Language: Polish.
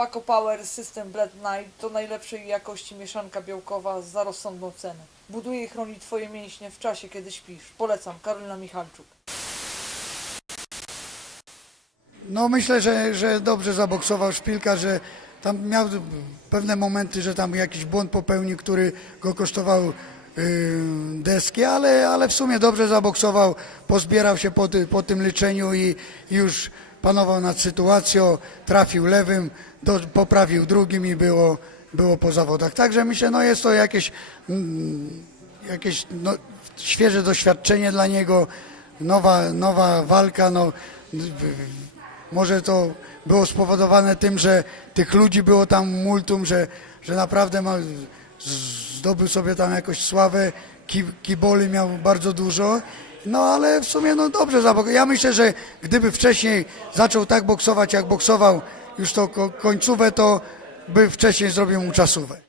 Paco Power System Blend Night to najlepszej jakości mieszanka białkowa za rozsądną cenę. Buduje i chroni Twoje mięśnie w czasie, kiedy śpisz. Polecam, Karolina Michalczuk. No myślę, że, że dobrze zaboksował Szpilka, że tam miał pewne momenty, że tam jakiś błąd popełnił, który go kosztował yy, deski, ale, ale w sumie dobrze zaboksował, pozbierał się po, ty, po tym leczeniu i już panował nad sytuacją, trafił lewym, do, poprawił drugim i było, było po zawodach. Także myślę, no jest to jakieś, mm, jakieś no, świeże doświadczenie dla niego, nowa, nowa walka, no może to było spowodowane tym, że tych ludzi było tam multum, że, że naprawdę ma, zdobył sobie tam jakąś sławę, ki, kiboli miał bardzo dużo, no ale w sumie no dobrze zaboksował. Ja myślę, że gdyby wcześniej zaczął tak boksować, jak boksował już to ko- końcówę, to by wcześniej zrobił mu czasówę.